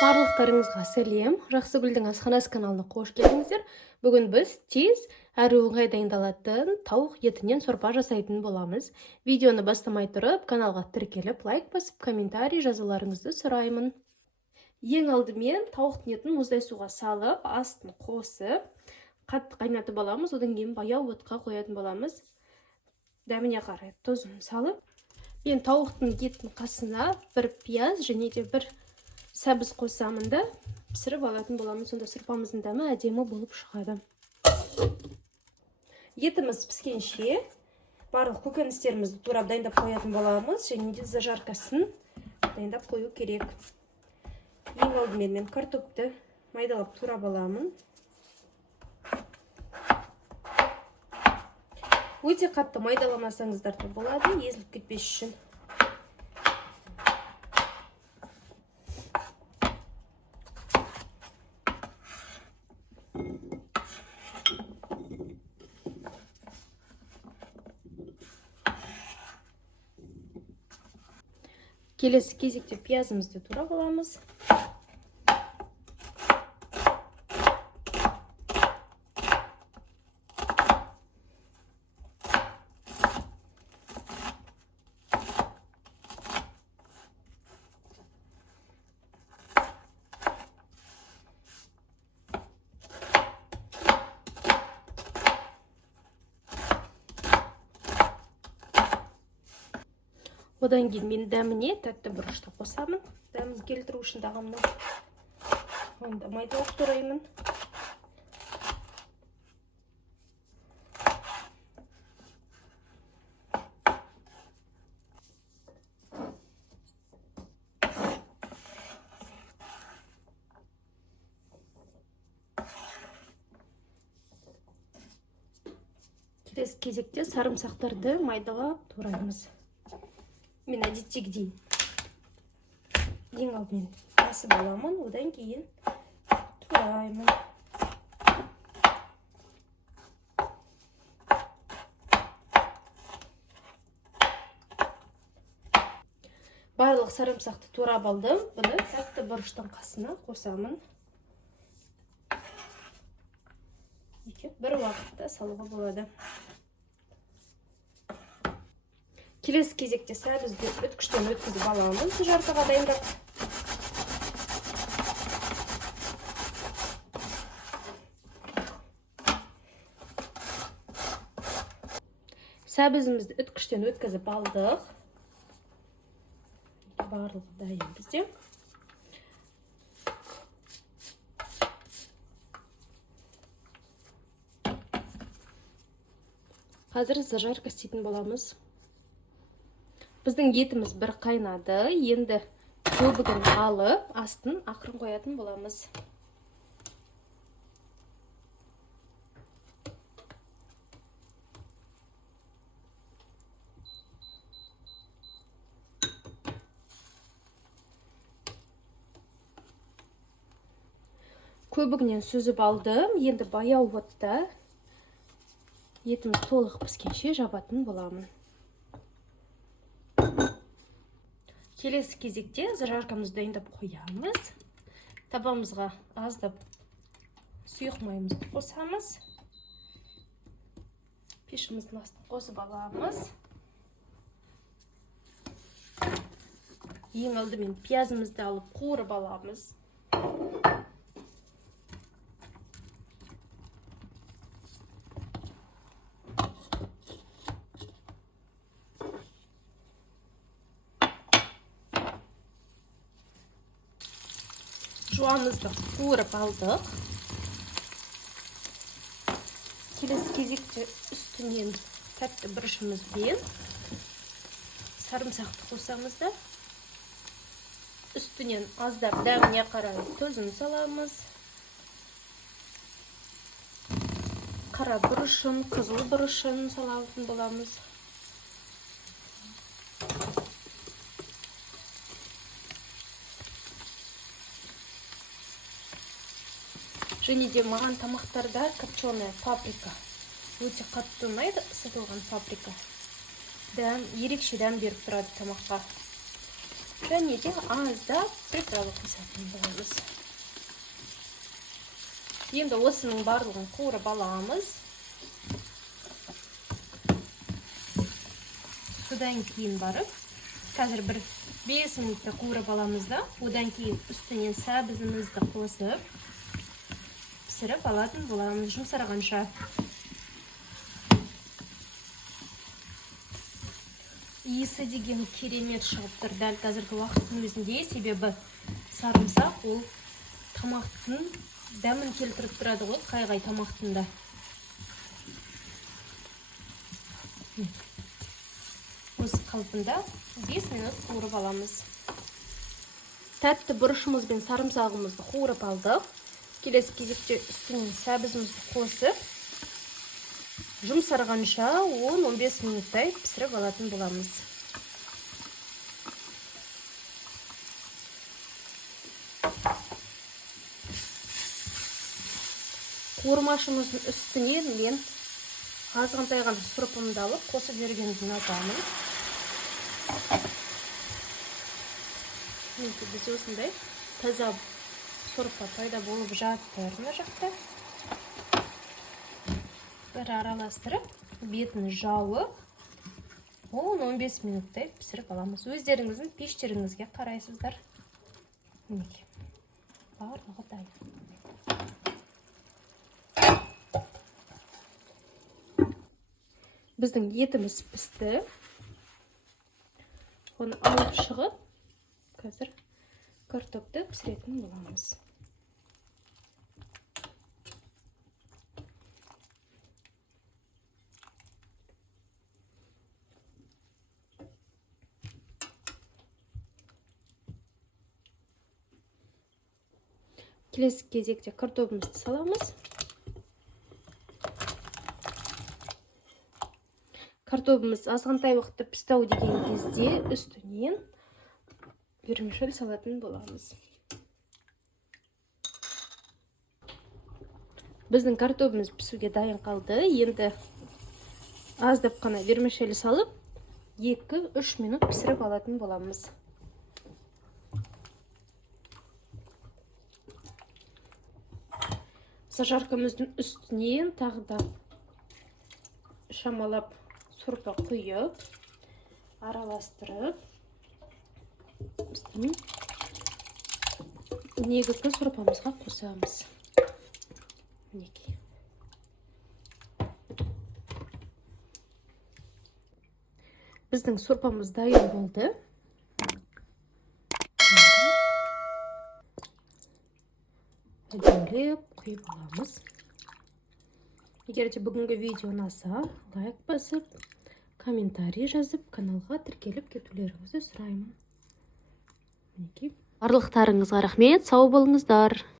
Барлықтарыңызға сәлем. Жақсыгүлдің асханасы каналына қош келдіңіздер. Бүгін біз тез әрі оңай дайындалатын тауық етінен сорпа жасайтын боламыз. Видеоны бастамай тұрып, каналға тіркеліп, лайк басып, комментарий жазуларыңызды сұраймын. Ең алдымен тауықтың етін мұздай суға салып, астын қосып, қатты қайнатып аламыз. Одан кейін баяу отқа қоятын боламыз. Дәміне қарай тұзын салып, мен тауықтың етін қасына бір пияз және де бір сәбіз қосамын да пісіріп алатын боламыз. Сонда сұрпамыздың дәмі әдемі болып шығады. Етіміз піскенше барлық көкөністерімізді турап дайындап қоятын боламыз, және де зажаркасын дайындап қою керек. Ең алдымен мен картопты майдалап турап аламын. Өте қатты майдаламасаңыздар да болады, езіліп кетпес үшін. Келесі кезекте пиязымызды турап аламыз. Одан кейін мен дәміне тәтті бұрышты қосамын. Дәмін келтіру үшін тағамның онда майдалап тураймын. Келесі кезекте сарымсақтарды майдалап тураймыз. Мен әдеттегідей ең алдымен басып аламын, одан кейін тураймын. Барлық сарымсақты турап алдым. Бұны тәтті бұрыштың қасына қосамын. Бір уақытта салуға болады. Келесі кезекте сәбізді үткіштен өткізіп аламын, зажаркаға дайындап. Сәбізімізді үткіштен өткізіп алдық. Барлығы дайын бізде. Қазір зажарка істейтін боламыз. Біздің етіміз бір қайнады. Енді көбігін алып, астын ақырын қоятын боламыз. Көбігінен сүзіп алдым. Енді баяу отта етіміз толық піскенше жабатын боламын. Келесі кезекте зажаркамызды дайындап қоямыз. Табамызға аздап сұйық майымызды қосамыз. Пешіміздің астын қосып аламыз. Ең алдымен пиязымызды алып қуырып аламыз. Жуамызды қуырып алдық. Келесі кезекте үстінен тәтті бұрышымызбен сарымсақты қосамыз да, үстінен аздап дәміне қарай тұзын саламыз. Қара бұрышын, қызыл бұрышын салатын боламыз. Және де маған тамақтарда копченая паприка өте қатты ұнайды, ысытылған паприка. Ерекше дәм беріп тұрады тамаққа. және де аздап приправа қосатын боламыз. Енді осының барлығын қуырып аламыз. Содан кейін барып, қазір бір 5 минутта қуырып аламыз да, одан кейін үстінен сәбізімізді қосып, пісіріп алатын боламыз жұмсарғанша. Иісі деген керемет шығып тұр дәл қазіргі уақыттың өзінде, себебі сарымсақ ол тамақтың дәмін келтіріп тұрады ғой, қай тамақтында. Осы қалпында 5 минут қуырып аламыз. Тәтті бұрышымыз бен сарымсағымызды қуырып алдық. Келесі кезекте үстінен сәбізімізді қосып, жұмсарғанша 10-15 минуттай пісіріп алатын боламыз. Қуырмашымыздың үстінен мен азғантай ғана сұрпымды алып қосып жібергенді ұнатамын. Енді біз осындай таза сұрпа пайда болып жатыр мына жақта. Бір араластырып, бетін жауып, 10-15 минуттай пісіріп аламыз. Өздеріңіздің пештеріңізге қарайсыздар. Мінекей, барлығы дайын. Біздің етіміз пісті. Оны алып шығып, қазір картопты пісіретін боламыз. Келесі кезекте картопымызды саламыз. Картопымыз азғантай уақытта пісті деген кезде үстінен вермишель салатын боламыз. Біздің картопымыз пісуге дайын қалды. Енді аздап қана вермишель салып, 2-3 минут пісіріп алатын боламыз. Зажаркамыздың үстінен тағы да шамалап сұрпа құйып, араластырып, біздің негізгі сұрпамызға қосамыз. Мінекей. Біздің сұрпамыз дайын болды. Әдемілеп құйып аламыз. Егер де бүгінгі видео ұнаса, лайк басып, комментарий жазып, каналға тіркеліп кетулеріңізді сұраймын. Барлықтарыңызға рахмет, сау болыңыздар.